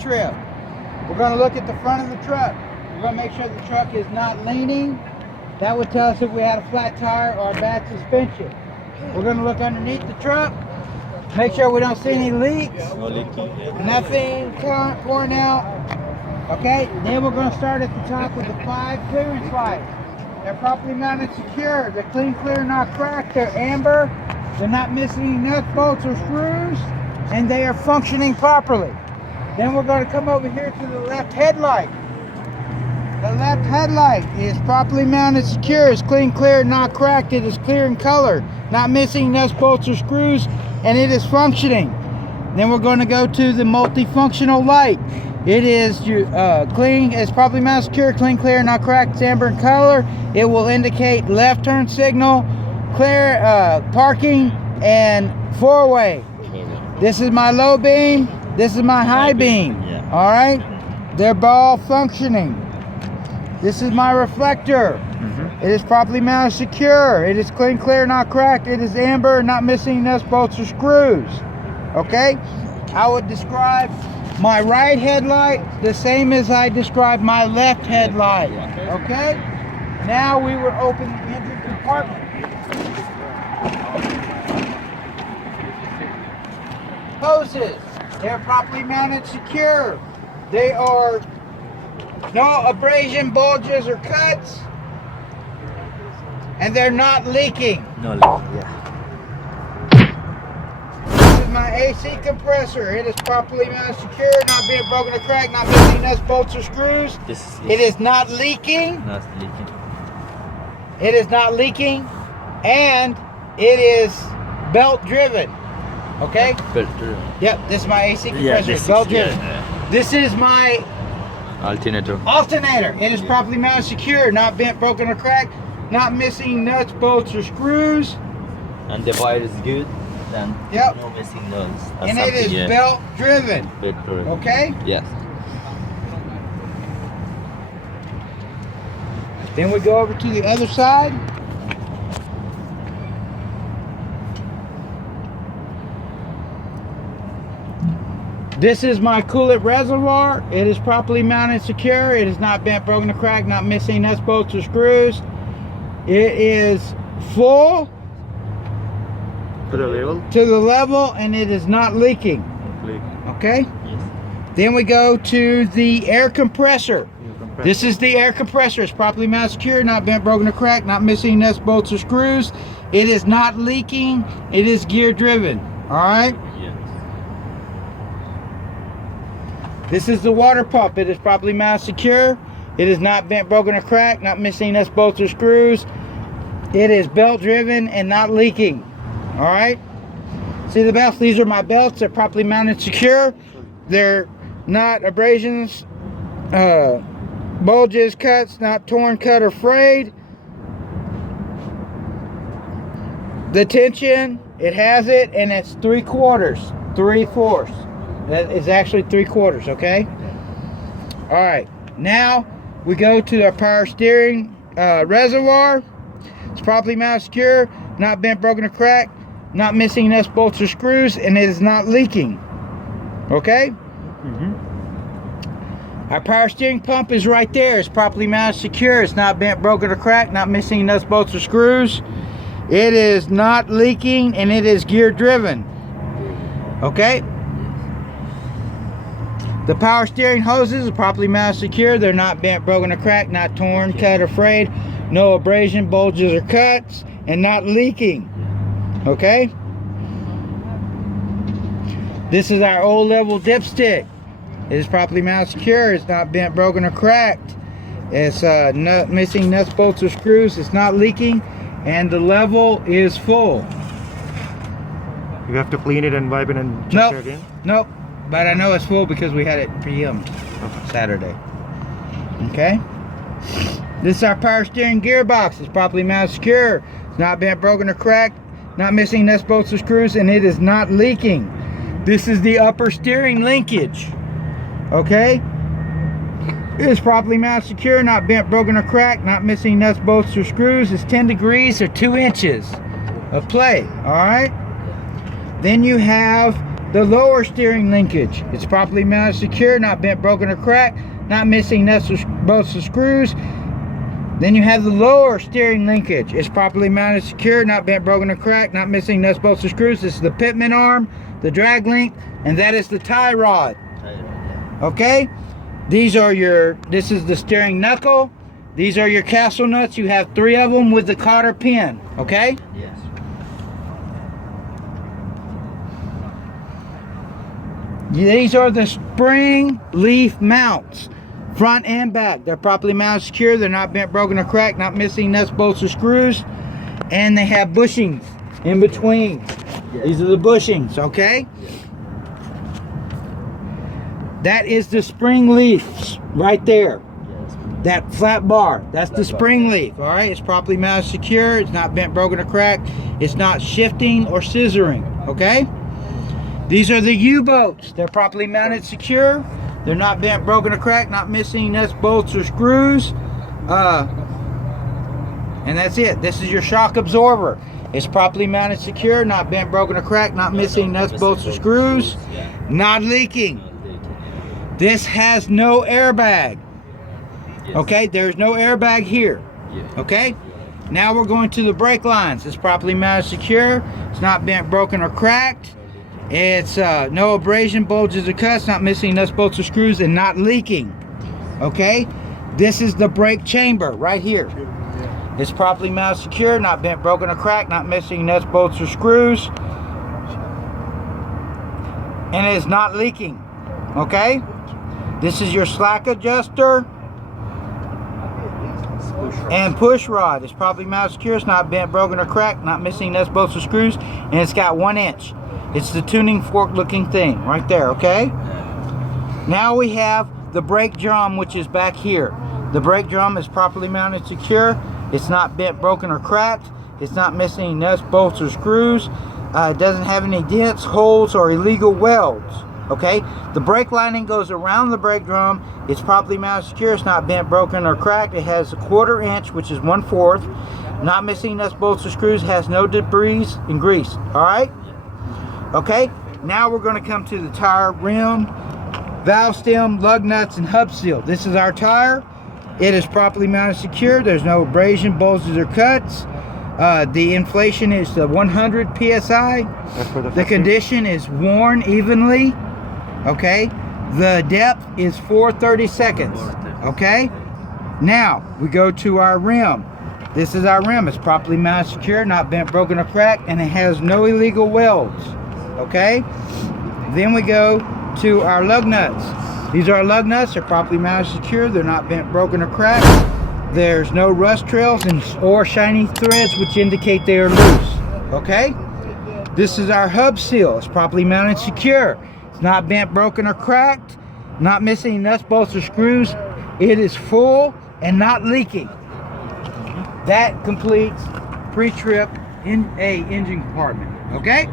Trip. We're going to look at the front of the truck. We're going to make sure the truck is not leaning. That would tell us if we had a flat tire or a bad suspension. We're going to look underneath the truck. Make sure we don't see any leaks. No leaking. Nothing pouring out. Okay, then we're going to start at the top with the 5 clearance lights. They're properly mounted secure. They're clean, clear, not cracked. They're amber. They're not missing any nuts, bolts, or screws. And they are functioning properly. Then we're going to come over here to the left headlight. The left headlight is properly mounted secure. It's clean, clear, not cracked. It is clear in color. Not missing nuts, bolts, or screws. And it is functioning. Then we're going to go to the multifunctional light. It is clean, it's properly mounted secure, clean, clear, not cracked, it's amber in color. It will indicate left turn signal, clear parking, and 4-way. This is my low beam. This is my high beam. Yeah. All right, they're all functioning. This is my reflector. It is properly mounted secure. It is clean, clear, not cracked. It is amber, not missing nuts, bolts, or screws. Okay, I would describe my right headlight the same as I described my left headlight. Okay, now we will open the engine compartment. Hoses, they're properly mounted secure. They are no abrasion, bulges, or cuts, and they're not leaking. No leaking. Yeah. This is my AC compressor. It is properly mounted secure, not being broken or cracked, not missing nuts, bolts, or screws. It is not leaking. Not leaking. It is not leaking, and it is belt driven. Okay? Belt driven. Yep, this is my AC compressor. This Belt is, driven. This is my alternator. It is properly mounted secure, not bent, broken, or cracked, not missing nuts, bolts, or screws. And the wire is good. And Yep. no missing noise. And it is belt driven. Belt driven. Okay? Yes. Then we go over to the other side. This is my coolant reservoir. It is properly mounted secure. It is not bent, broken, or cracked, not missing nuts, bolts, or screws. It is full To the level. to the level, and it is not leaking. Okay? Yes. Then we go to the air compressor. This is the air compressor. It's properly mounted secure, not bent, broken, or cracked, not missing nuts, bolts, or screws. It is not leaking. It is gear driven. All right? Yes. This is the water pump. It is properly mounted secure. It is not bent, broken, or cracked, not missing nuts, bolts, or screws. It is belt driven and not leaking. All right? See the belts? These are my belts. They're properly mounted secure. They're not abrasions, bulges, cuts, not torn, cut, or frayed. The tension, it has it, and it's 3/4, 3/4. That is actually 3/4, okay? All right, now we go to our power steering reservoir. It's properly mounted secure, not bent, broken, or cracked, not missing nuts, bolts, or screws, and it is not leaking, okay? Our power steering pump is right there. It's properly mounted secure. It's not bent, broken, or cracked, not missing nuts, bolts, or screws. It is not leaking, and it is gear driven, okay? The power steering hoses are properly mounted secure. They're not bent, broken, or cracked, not torn, cut, or frayed. No abrasion, bulges, or cuts, and not leaking. Okay? This is our O-level dipstick. It is properly mounted secure. It's not bent, broken, or cracked. It's not missing nuts, bolts, or screws. It's not leaking, and the level is full. You have to clean it and wipe it and check it again? Nope. But I know it's full because we had it pre-emmed Saturday. Okay? This is our power steering gearbox. It's properly mounted secure. It's not bent, broken, or cracked. Not missing nuts, bolts, or screws, and it is not leaking. This is the upper steering linkage. Okay? It is properly mounted secure, not bent, broken, or cracked. Not missing nuts, bolts, or screws. It's 10 degrees or 2 inches of play. Alright? Then you have the lower steering linkage. It's properly mounted, secure, not bent, broken, or cracked, not missing nuts or bolts or screws. Then you have the lower steering linkage. It's properly mounted, secure, not bent, broken, or cracked, not missing nuts, bolts, or screws. This is the pitman arm, the drag link, and that is the tie rod. Okay? This is the steering knuckle. These are your castle nuts. You have 3 of them with the cotter pin. Okay? Yes. These are the spring leaf mounts, front and back. They're properly mounted, secure. They're not bent, broken, or cracked, not missing nuts, bolts, or screws. And they have bushings in between. Yes. These are the bushings, okay? Yes. That is the spring leaves right there. Yes. That flat bar, that's the spring leaf, all right? It's properly mounted, secure. It's not bent, broken, or cracked. It's not shifting or scissoring, okay? These are the U-boats. They're properly mounted, secure. They're not bent, broken, or cracked, not missing nuts, bolts, or screws. And that's it. This is your shock absorber. It's properly mounted, secure, not bent, broken, or cracked, not missing nuts, bolts, or screws, not leaking. This has no airbag. Okay, there's no airbag here. Okay, now we're going to the brake lines. It's properly mounted, secure. It's not bent, broken, or cracked. It's no abrasion, bulges, or cuts, not missing nuts, bolts, or screws, and not leaking. Okay, this is the brake chamber right here. It's properly mounted, secure, not bent, broken, or cracked, not missing nuts, bolts, or screws, and it is not leaking. Okay, this is your slack adjuster and push rod. It's properly mounted, secure. It's not bent, broken, or cracked, not missing nuts, bolts, or screws, and it's got 1 inch. It's the tuning fork looking thing right there, okay? Now we have the brake drum, which is back here. The brake drum is properly mounted, secure. It's not bent, broken, or cracked. It's not missing nuts, bolts, or screws. It doesn't have any dents, holes, or illegal welds, okay? The brake lining goes around the brake drum. It's properly mounted, secure. It's not bent, broken, or cracked. It has a 1/4 inch, which is 1/4. Not missing nuts, bolts, or screws. Has no debris and grease, all right? Okay, now we're going to come to the tire rim, valve stem, lug nuts, and hub seal. This is our tire. It is properly mounted, secure. There's no abrasion, bulges, or cuts. The inflation is 100 psi. The condition is worn evenly. Okay, the depth is 430 seconds. Okay, now we go to our rim. This is our rim. It's properly mounted, secure, not bent, broken, or cracked, and it has no illegal welds. Okay, then we go to our lug nuts. These are our lug nuts. They're properly mounted, secure. They're not bent, broken, or cracked. There's no rust trails or shiny threads which indicate they are loose. Okay, this is our hub seal. It's properly mounted, secure. It's not bent, broken, or cracked, not missing nuts, bolts, or screws. It is full and not leaking. That completes pre-trip in a engine compartment. Okay.